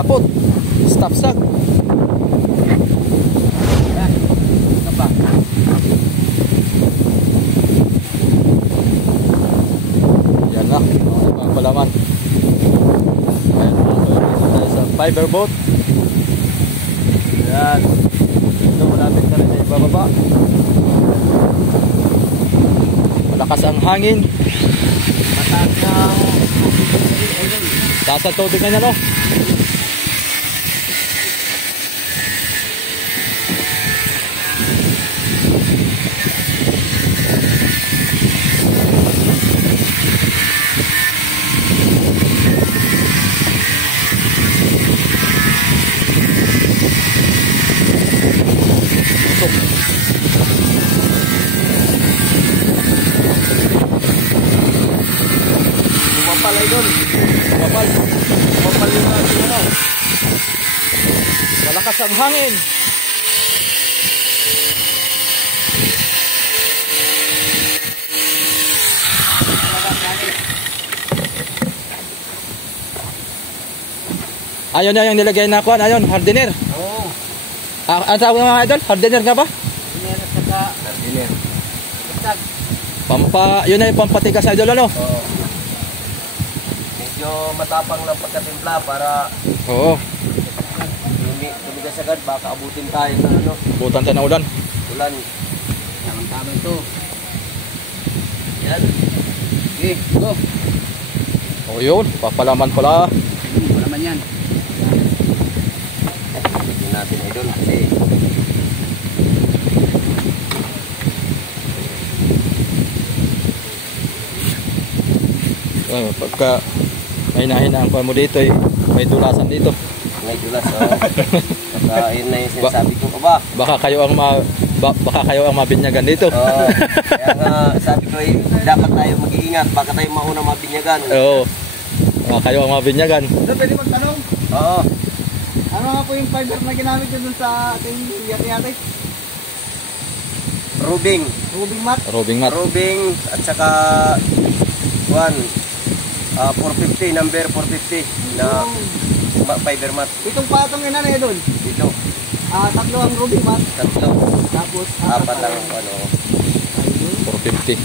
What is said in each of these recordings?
Sapot. Stop stock. Yan. Ito pa. Yan na. Ang palaman. Ayan. Tayo sa fiber boat. Yan. Ito malapit na rin sa ibababa. Malakas ang hangin. Mataas na. Taas ang tubig na yan, no? Kumapal ay doon. Kumapal. Kumapal yung ating ano. Malakas ang hangin. Ayun na yung nilagay na kuan, ayun, hardener. Oo. Ano tawag mga idol? Hardener nga ba? Hardener at saka. Hardener. Yun na yung pampatigas idol, ano? Oo. Medyo matapang lang pagkatimpla para Oo. tumigas agad. Baka abutin tayo ng ano. Butan tayo ng ulan. Ulan. Tamang-tama ito. Yan. Okay, go. O yun, papalaman pala. Naman yan. Tignan natin idol kasi Pagka may nahinaan pa mo dito, may dulasan dito. may dulas. Baka yun na yung sinasabi ko ba? Baka kayo ang mabinyagan dito. Kaya nga sabi ko dapat tayo mag-iingat. Baka tayo mauna mabinyagan. Oo. Baka kayo ang mabinyagan. So, pwede magtanong? Oo. Ano nga po yung fiber na ginamit nyo dun sa ating yate-yate? Rubing. Rubing mat? Robing mat. Rubing at saka 450, number 450 na fiber mat. Itong patong yun na doon. Dito. Tatlo ang rubing mat. Tatlo. Tapos, Apat lang ano. 450.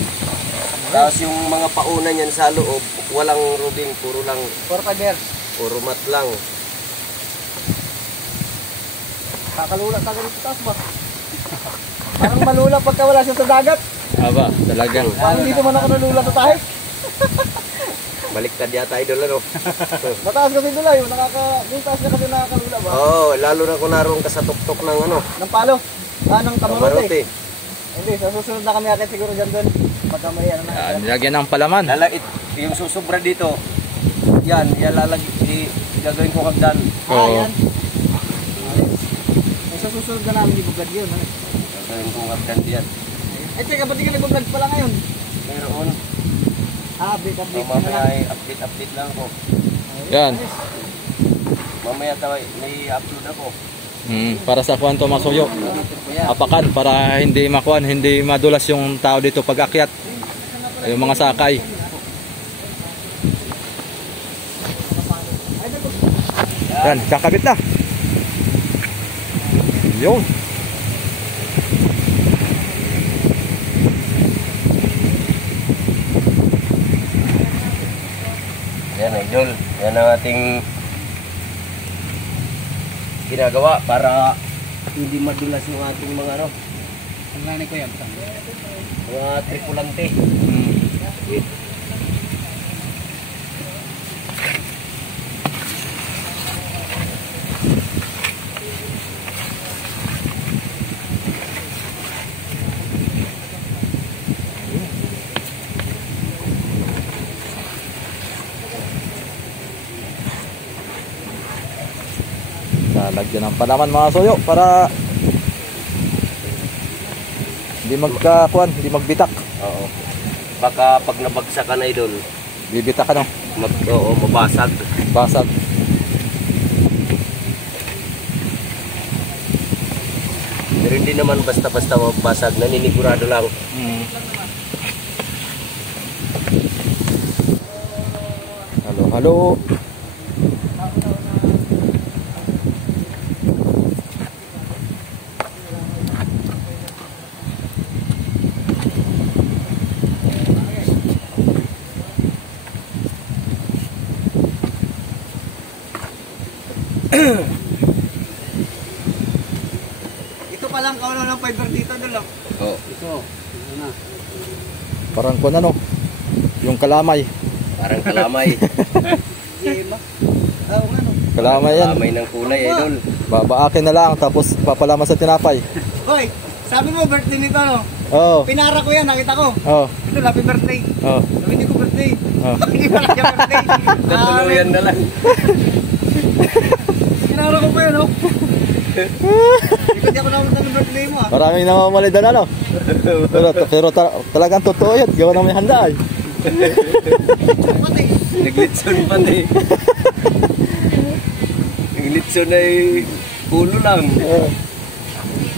Tapos yung mga pauna niyan sa loob, walang rubing, puro lang, for fiber. puro mat lang. Kakalula ka ganito taas ba? Parang malula pagka wala siya sa dagat. Aba, talagang. Parang dito man ako nalula sa tahe. Baliktad yata idol ano. Mataas kasi dulay. Yung taas na kasi nakakalula ba? Oo, lalo na kung naroon ka sa tuktok ng ano. Ng palo. Ng kamarote. Kamarote. Hindi, sa susunod na kami akit siguro dyan doon. Pagka may ano na. Nilagyan ng palaman. Yung susubra dito, yan gagawin ko hagdan. Oo. Yan. Sa susunod na namin ibugad yun. Gagawin ko hagdan diyan. Teka, ba't di ka nag-vlog pala ngayon? Meron. Update na Mamaya lang. ay update lang ako. Yan. Mamaya may upload ako. Para sa kuwan to masuyo. Apakan para hindi makuan, hindi madulas yung tao dito pag akyat. Yung mga sakay. Yan, kakabit na. Yun. Yan idol. Yan ang ating ginagawa para hindi madulas yung ating mga ano. Ang nanay ko yan. Mga tripulante. Lagyan ng palaman mga suyo para hindi magkakuan, hindi magbitak. Oo. Baka pag nabagsak ka na idol, Bibitak ka no? mabasag. Basag. Pero hindi naman basta-basta mabasag, naninigurado lang. Halo, halo. Ito pa lang kauno ng fiber dito doon lang. Oo. Ito. Ano na. Parang kung ano, yung kalamay. Parang kalamay. Gema. Oo nga no. Kalamay yan. Kalamay ng kulay, idol. Babaakin na lang, tapos papalaman sa tinapay. Hoy, sabi mo birthday nito no? Oo. Pinara ko yan, nakita ko. Oo. Ito, happy birthday. Oo. Sabi hindi ko birthday. Oo. Hindi ko lang yung birthday. Natuluyan na lang. Pinara ko pa yan, oh. Hindi ako naman ng birthday mo, ah. Maraming namamali doon ano. Pero talagang totoo yan. Gawa na may handa eh. Pati. Naglitson pa na eh. Naglitson ay ulo lang.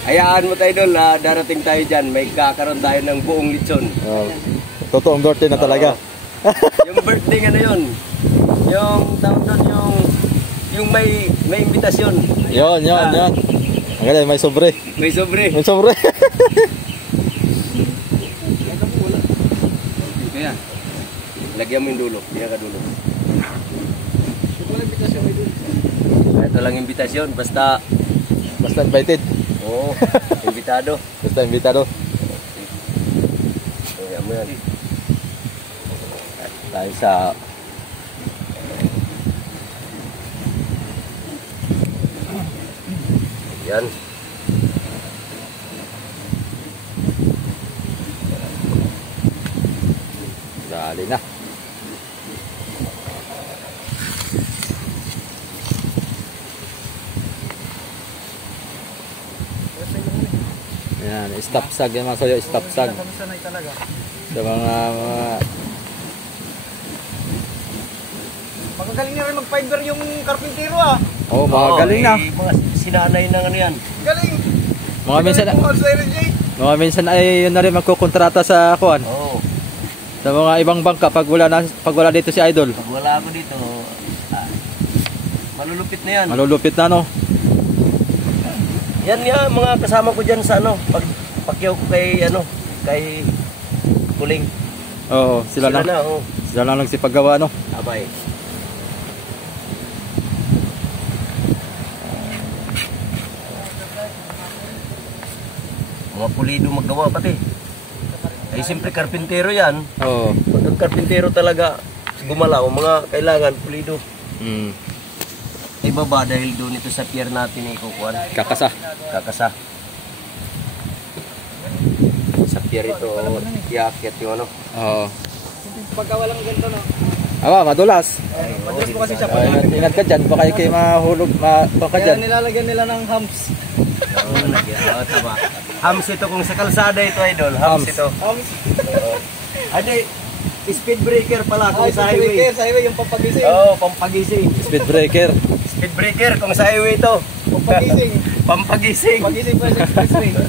Hayaan mo tayo doon, darating tayo dyan. May kakaroon tayo ng buong litson. Totoong birthday na talaga. Yung birthday nga na yun. Yung tawag doon, yung may imbitasyon. Yon. Ang galing, may sobre. May sobre. May sobre. Kaya, lagyan mo yung dulo. Pinakadulo. Ito lang imbitasyon. Basta Invited. oo, imbitado. Basta invitado. Kaya mo yan. Tayo sa Yan. dali na. Yan, stop sag yan mga soyo, stop sag. Kami sanay talaga. Sa mga Magagaling na rin mag-fiber yung karpintero, ah. mga galing na. Mga sinanay ng ano yan. Galing. Mga minsan Mga minsan ay yun na rin magkukontrata sa kuan. Oo. Sa mga ibang bangka pag wala dito si Idol. Pag wala ako dito, malulupit na yan. Malulupit na no. Yan nga, mga kasama ko dyan sa pagyaw ko kay Kuling. Oo, sila lang. oo. Sila lang nagsipagawa no. Abay. Mga pulido magawa pati. Ay siyempre karpintero yan. Oo. Pag ang karpintero talaga gumalaw, mga kailangan pulido. Mm. Ibaba dahil doon ito sa pier natin ikukuhan. Kakasa. Kakasa. Sa pier ito, iakyat yung ano. Oo. Pagka walang ganito, no? Madulas. Madulas po kasi siya. Ingat ka dyan, baka kayo mahulog, baka Kaya dyan. nilalagyan nila ng humps. Oo, tama. Hams ito kung sa kalsada ito, idol. Hams Hams. ito. Humps. Ade, speed breaker pala kung Ay, sa sa highway. highway, yung pampagising. Oo, pampagising. Speed breaker. Speed breaker kung sa highway ito. Pampagising. Pampagising. Pampagising pa sa expressway. Sa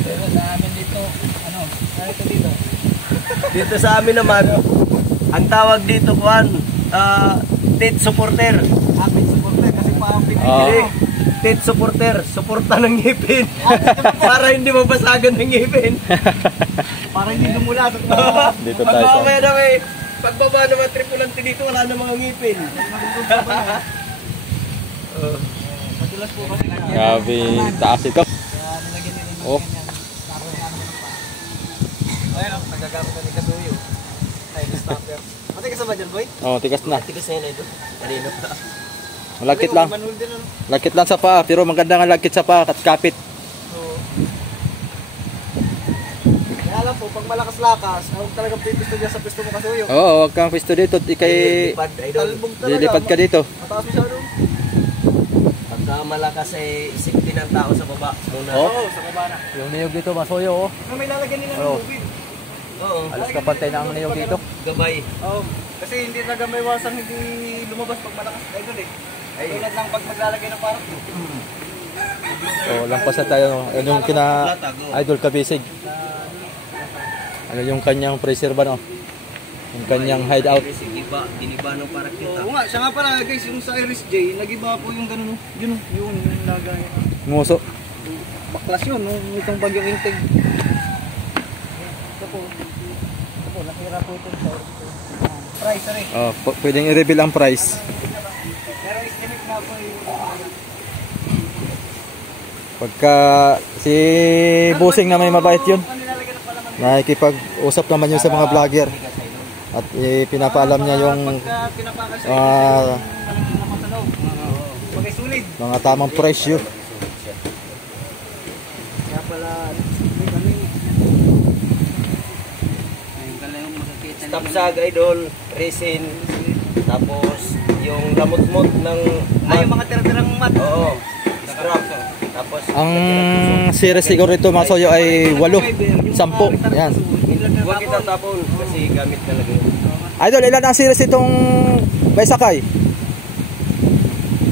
amin dito, ano dito? Dito sa amin naman, ang tawag dito kuan, tit supporter. Amin supporter kasi pa-update. Hindi, tit supporter, suporta ng ngipin. Para hindi mabasagan ng ngipin. Para hindi dumula sa Dito tayo sa... Pagbaba na pagbaba ng mga tripulante dito, wala na mga ngipin. Madulas po kasi. Grabe, taas ito. Oh. Ayun, nagagamit na ni Kasuyo. Ay, stopper. Pati ka sa ba dyan, boy? Oh, tigas na. Tigas na yun, idol. Kanino pa. Malagkit lang. Manual din, ano? Lagkit lang sa paa, pero maganda nga lagkit sa paa at kapit. So, kaya alam po, pag malakas-lakas, huwag talagang pipisto dyan sa pisto mo Kasuyo. Oo, wag kang pisto dito. Ikay Lipad, idol. Talbog talaga. lilipad ka dito. Mataas mo siya, no? Pagka malakas ay safety ng tao sa baba muna. Oh. Oo, sa baba na. Yung niyog dito, masoyo oh. Ano, may lalagyan nila Oo. ng tubig. Oo. Alas kapantay na ang niyog dito. Gabay. Oo. Kasi hindi talaga may wasang hindi lumabas pag malakas. Ay, doon eh. Ay. Tulad lang pag maglalagay ng parang. So, lampas na tayo. Ano yung kina Idol Kabisig. Ano yung kanyang freezer ba no? Yung kanyang hideout. Giniba ng parang kita. Oo nga, siya nga pala guys, yung sa Iris J, nag-iba po yung gano'n, yun, yung lagay. Nguso. Baklas yun, itong bagyong integ. Ito po, nakira po ito sa price, sorry. Oh, pwedeng i-reveal ang price. Pero estimate na po yung Pagka si Busing na may mabait yun. Nakikipag-usap naman yun sa mga vlogger. At pinapaalam niya yung mga tamang presyo. Kaya pala, Tapsag idol, resin, tapos yung lamot-mot ng yung mga tira-tirang mat. Oo. Scrap. Tapos Ang series siguro ito mga soyo ay 8, 10. Yan. huwag kita tapon kasi gamit talaga yun. Idol, ilan ang series itong may sakay?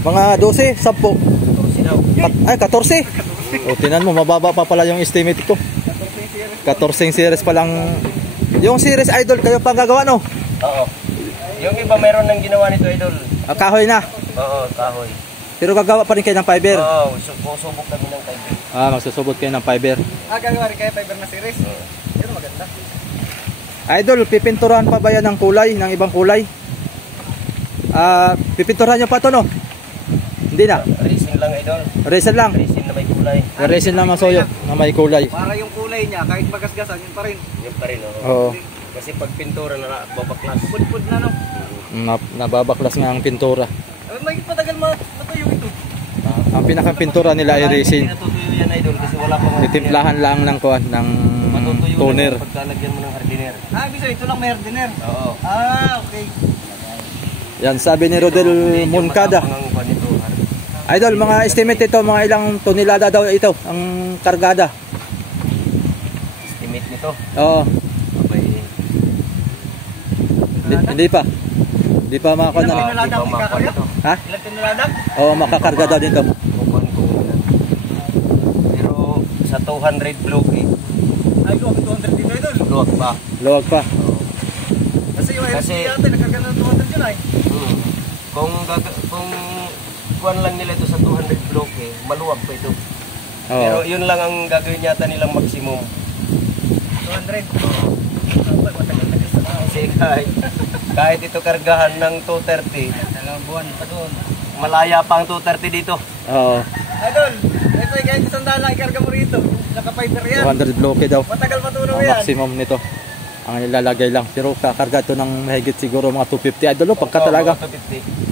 Mga 12, 10. Sinaw. Ay, 14. O, tinan mo, mababa pa pala yung estimate ko. 14 series pa lang. Yung series idol, kayo pang gagawa, no? Oo. Yung iba meron nang ginawa nito idol. Kahoy na. Oo, kahoy. Pero gagawa pa rin kayo ng fiber. Oo, susubok kami ng fiber. Magsusubot kayo ng fiber. Gagawa rin kayo fiber na series. Pero maganda. Idol, pipinturahan pa ba yan ng kulay, ng ibang kulay? Pipinturahan nyo pa to, no? Hindi na. Resin lang idol. Resin lang. Resin na may kulay. Resin lang mga soyo na may kulay. Para yung kulay niya, kahit magasgasan, yun pa rin. Yun pa rin, oo. Oo. Kasi pag pintura na babaklas. Pud-pud na, no? Nababaklas nga ang pintura. May patagal matuyo ito. Ang pinakang pintura nila ay resin. Hindi natutuyo yan idol kasi wala pang Titimplahan lang ng kuan ng matutuyo toner. na pagkalagyan mo ng hardiner. Bisa ito lang may hardiner. Oo. Okay. Yan sabi ni Rodel Moncada. Ang kuwan nito, Idol, mga estimate ito, mga ilang tonelada daw ito ang kargada. estimate nito. Oo. Abay, Hindi pa. Hindi pa mga kuan na. di ba makuha nito? Ha? Ilang tinuladak? Oo, makakarga daw dito. Kukuhan ko ilan. Pero sa 200 block eh. Ay, 200 dito idol. Luwag pa. Luwag pa. Kasi yung LC Kasi- yata, nagkarga ng 200 yun ay. Kung kuhan lang nila ito sa 200 block eh, maluwag pa ito. Pero Oo. yun lang ang gagawin yata nilang maximum. 200. Kasi kahit ito kargahan ng 230, Dalawang buwan pa doon. malaya pa ang 230 dito. Oo. Idol, ito ay kahit isang daan lang ikarga mo rito. Naka-fiber yan. 200 bloke daw. Matagal matunaw Ang yan. maximum nito. Ang ilalagay lang. Pero kakarga ito ng mahigit siguro mga 250. Idol, pagka Oo, talaga. mga 250.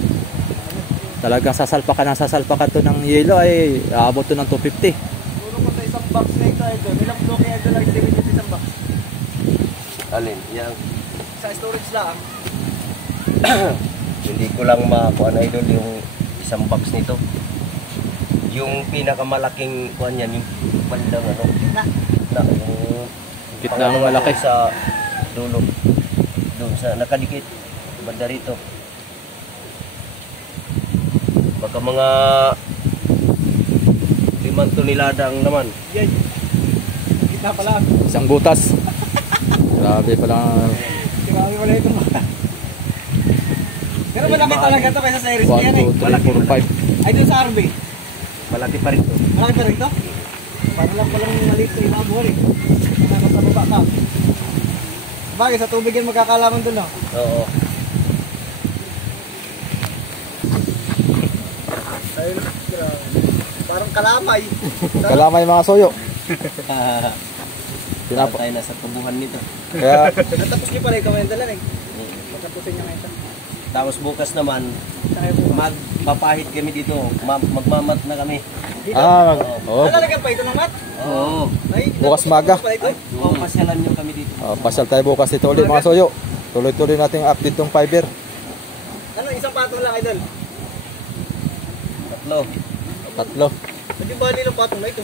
Talagang sasalpakan to ng yelo ay aabot to ng 250. Puro ko sa isang box na ito idol. Ilang bloke idol lang isipin sa isang box. Alin? Yan. Sa storage lang. Hindi ko lang makuha na idol yung isang box nito. Yung pinakamalaking kuha niyan, yung bandang ano. Na, yung Gitna ng pangalawa malaki. sa dulo. Doon sa nakadikit. Banda rito. Baka mga 5 tonelada ang naman. Yan. Kita pa lang. Isang butas. Grabe pala. Grabe pala ito. Pero malaki talaga ito kaysa sa Iris 1, yan eh. 2, 3, 4, 5. Ay doon sa RB. Malaki pa rin to. Malaki pa rin ito? Para lang palang maliit sa inabuhan eh. Nasa sa baba ka. Bagay sa tubig yan magkakalaman doon no? Oo. Ayun, grabe. Parang kalamay. Kalamay mga soyo. Pinapa tayo na sa tubuhan nito. Kaya Natapos niyo pala ito ngayon dala eh. Pagkapusin niyo ngayon ito. Tapos bukas naman, Saka po. magpapahit kami dito. Magmamat na kami. Nalalagyan pa ito ng mat? Oo. Ay, Bukas maga. pala ito? Oo, pasyalan nyo kami dito. pasyal tayo bukas dito ulit mga soyo. Tuloy-tuloy nating update tong fiber. Ano, isang patong lang idol. Tatlo. Tatlo. Hindi ba nilang patong na ito?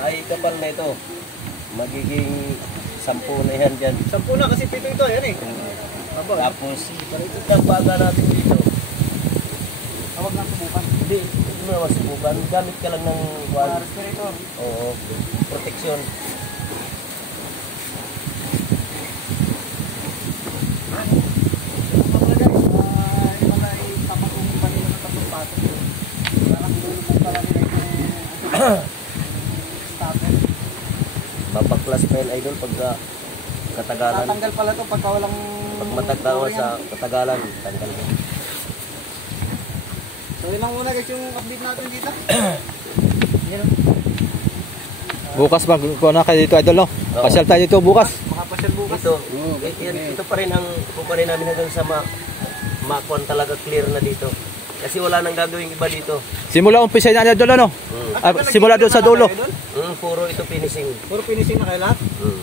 Ay, kapal na ito. Magiging 10 na yan dyan. 10 na kasi 7 ito, yan eh. Aba, Tapos, itong baga natin dito. tawag lang subukan. Hindi mo naman subukan. Gamit ka lang ng Respirator. Oo, protection. Mapaklas pa yan, idol, pagka katagalan. Tatanggal pala ito pagka walang... Pag matagdawa sa katagalan, tanggal mo. So yun lang muna guys yung update natin dito. Yan. Bukas magkuha na kayo dito, idol, no? Oo. Pasyal tayo dito bukas. Makapasyal bukas. Ito pa rin ang pa rin namin hanggang sa makuan talaga clear na dito. Kasi wala nang gagawing iba dito. Simula umpisa na, idol, no? Simula doon sa dulo. Puro ito finishing. Puro finishing na kayo lahat. Mm.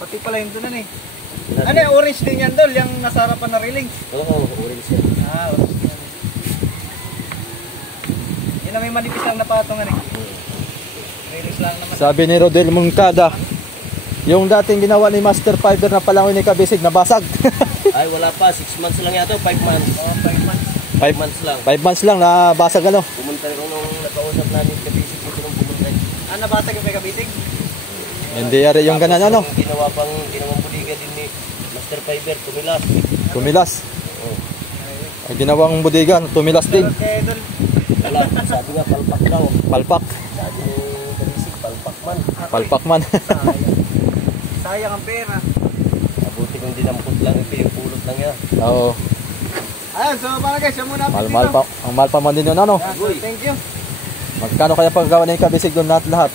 Pati pala yung doon eh. Ano yung orange din yan dol? Yung nasa harapan na railings? Oo, orange yan. Orange din yan. Yun na may manipis lang na patungan eh. Railings lang naman. Sabi ni Rodel Moncada, yung dating ginawa ni Master Fiber na palangoy ni Kabisig, nabasag. Ay, wala pa. 6 months lang yata. 5 months. 5 months. 5 months lang. 5 months lang, nabasag, ano? Pumunta ko nung nakausap namin kabisig dito nung pumunta. Nabasag yung may kabitig? Hindi yari yung ganan, ano? Ginawang buliga din ni Master Fiber. Tumilas. Tumilas. Oh. Ang ginawang budigan, tumilas din. Okay, dol. Wala. Sabi nga, palpak daw. Palpak. Sabi ni kabisig, palpak man. Palpak man. Sayang ang pera. Abuti kung dinampot lang ito, yung pulot lang yan. Oo. Ayan, so mga guys, siya muna Mahal pa. Ang mahal pa man din yun, ano? Thank you. Magkano kaya paggawa ni Kabisig doon lahat?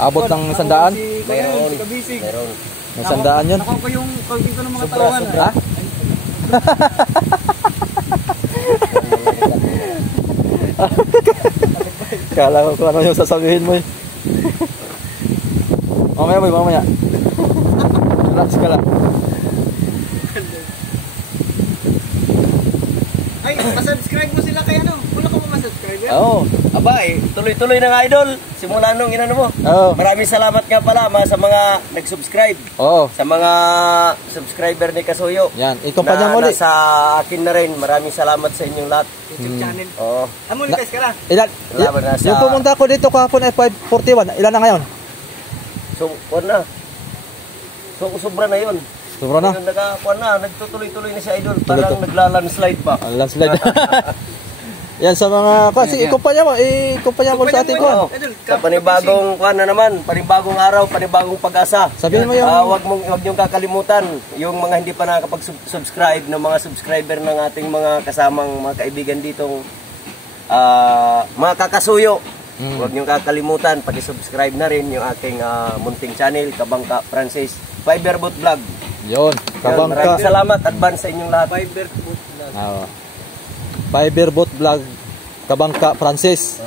Abot ng 100? Mayroon. Si Kabisig. Mayroon. Ng 100 yun? Nakuha ko yung konti ko ng mga Sobra, tauhan. sobra. Ha? Kala ko kung ano yung sasabihin mo eh. Mamaya boy, mamaya. Relax ka lang. Ay, pasubscribe mo sila kay ano? Wala ko ba masubscribe yan? Oo. Aba tuloy-tuloy na nga idol. Simula nung inano mo. Oo. Maraming salamat nga pala sa mga nag-subscribe. Oo. Sa mga subscriber ni Kasuyo. Yan, ikumpanya mo ulit. Sa akin na rin. Maraming salamat sa inyong lahat. YouTube channel. Oo. Monetize ka na? Wala ba na sa... Yung pumunta ko dito kahapon ay 541. Ilan na ngayon? So, kuwan na. So, sobra na yun. Sobra na. Kuwan na. Nagtutuloy-tuloy na si idol. Parang naglalandslide pa. Ang landslide. Yan sa mga kasi ikumpanya mo sa ating ko. Sa panibagong kuwan na naman, panibagong araw, panibagong pag-asa. Sabihin mo yung wag niyong kakalimutan yung mga hindi pa nakakapag-subscribe ng mga subscriber ng ating mga kasamang mga kaibigan ditong mga kakasuyo. Huwag niyong kakalimutan, paki-subscribe na rin yung aking munting channel, Kabangka Francis Fiberboat Vlog. Yun, Kabangka. Maraming salamat, advance sa inyong lahat. Fiberboat Vlog. Fiberboat Vlog, Kabangka Francis.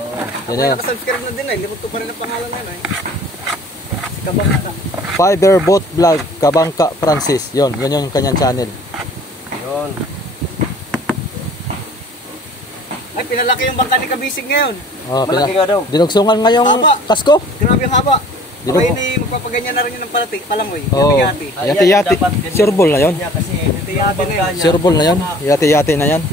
Yan yan. Nakasubscribe na din eh. Limot ko pa rin ang pangalan na yun eh. Si Kabangka. Fiberboat Vlog, Kabangka Francis. Yun yung kanyang channel. Yun. Ay, pinalaki yung bangka ni Kabisig ngayon. Oh, Malaki nga daw. dinugsungan ngayong Haba. kasko. Grabe yung haba. Di ba Abay po? ni magpapaganyan na rin yun ng palangoy. Oh. Yati-yati. Yati-yati. Sureball na yun. Kasi Yati-yati na yun. Sureball na yun. Yati-yati na yan.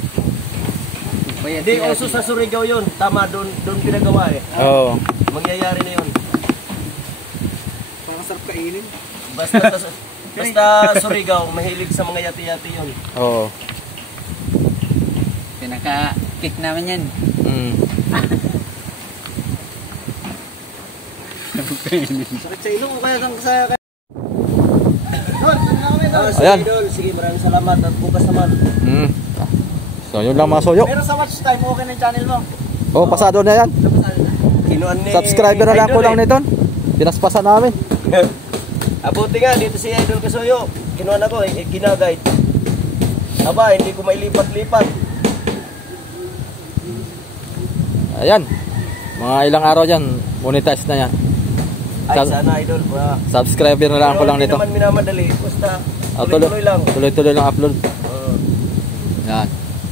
Hindi, uso sa Surigao yun. Tama, doon pinagawa eh. Oo. Mangyayari na yun. Parang sarap kainin. Basta Surigao, mahilig sa mga yati-yati yun. Oo. Pinaka-pick naman yan. Sakit sa ilong o kaya sa... Doon, saan na kami doon? Ayan. Sige, maraming salamat at bukas naman. So yun lang mga soyo. Pero sa watch time, okay na yung channel mo. Oh, pasado na yan. Kinuan ni Subscriber na lang Idol ko lang nito. Pinaspasan namin. Abuti nga, dito si Idol Kasuyo. Kinuan ako, ginaguide. Aba, hindi ko mailipat-lipat. Ayan. Mga ilang araw yan, monetize na yan. Ay, sana Idol. Subscriber na lang ko lang nito. Hindi naman minamadali. Basta tuloy-tuloy lang. Tuloy-tuloy lang upload. Yan.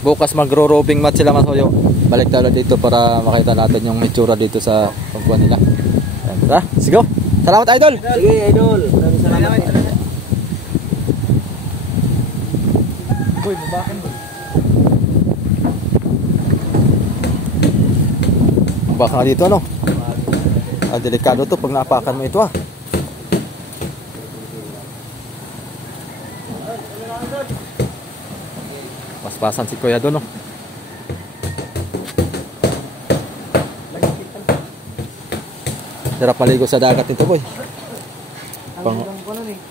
Bukas magro-roving match sila mga soyo. Balik tayo dito para makita natin yung itsura dito sa pagkuhan nila. Tara, let's go. Salamat Idol. Sige, Idol. Maraming salamat. Boy, babakan boy. Baka nga dito ano. Delikado to pag naapakan mo ito Paspasan si Kuya doon Sarap maligo sa dagat nito boy.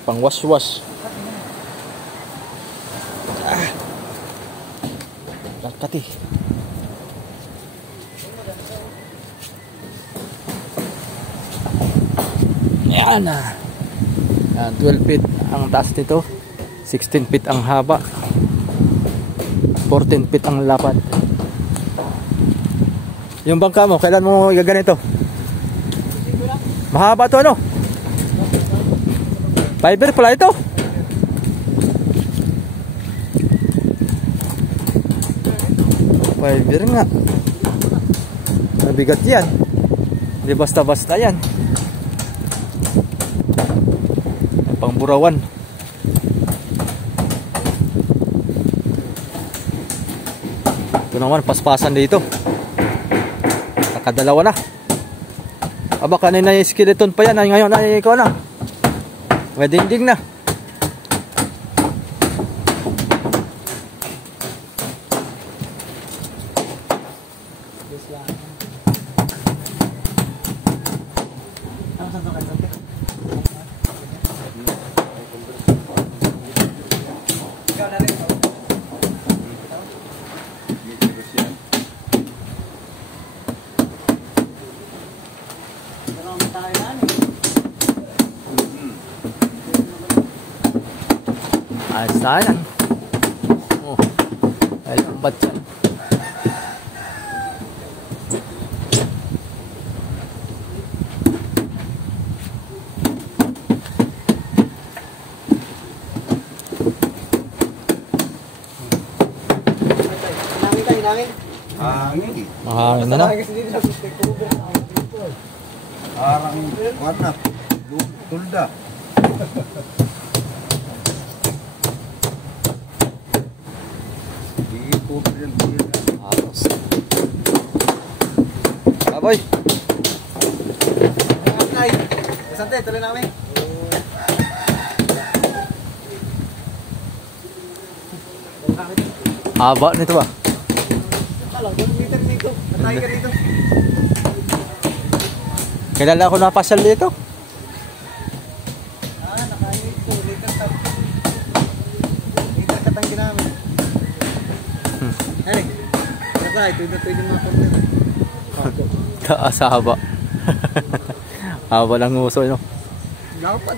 Pang wash. Lakati. Yan. Yan, 12 feet ang taas nito. 16 feet ang haba. 14 feet ang lapad. Yung bangka mo, kailan mo igaganito? Mahaba to ano? Fiber pala ito. Fiber nga. Mabigat yan. Hindi basta-basta yan. Pangburawan. Ito naman, paspasan dito. Nakadalawa na. Aba, kanina yung skeleton pa yan. Ay, ngayon ay ikaw na. May dingding na. Ayos na yan. Oh, ay lambat yan. Hangin. Mahangin na na. Parang warna. Tulda. Alos. Baboy. Ay, sante, tuloy na kami. Haba nito ba? Alam, 1 meter dito. Natay ka dito. Kailan ako napasyal dito? Nakainit ko. Liter katanggi namin. Hey, nakay, tuwid yung mga corner. Taas haba. Haba ng uso, no? Gapan.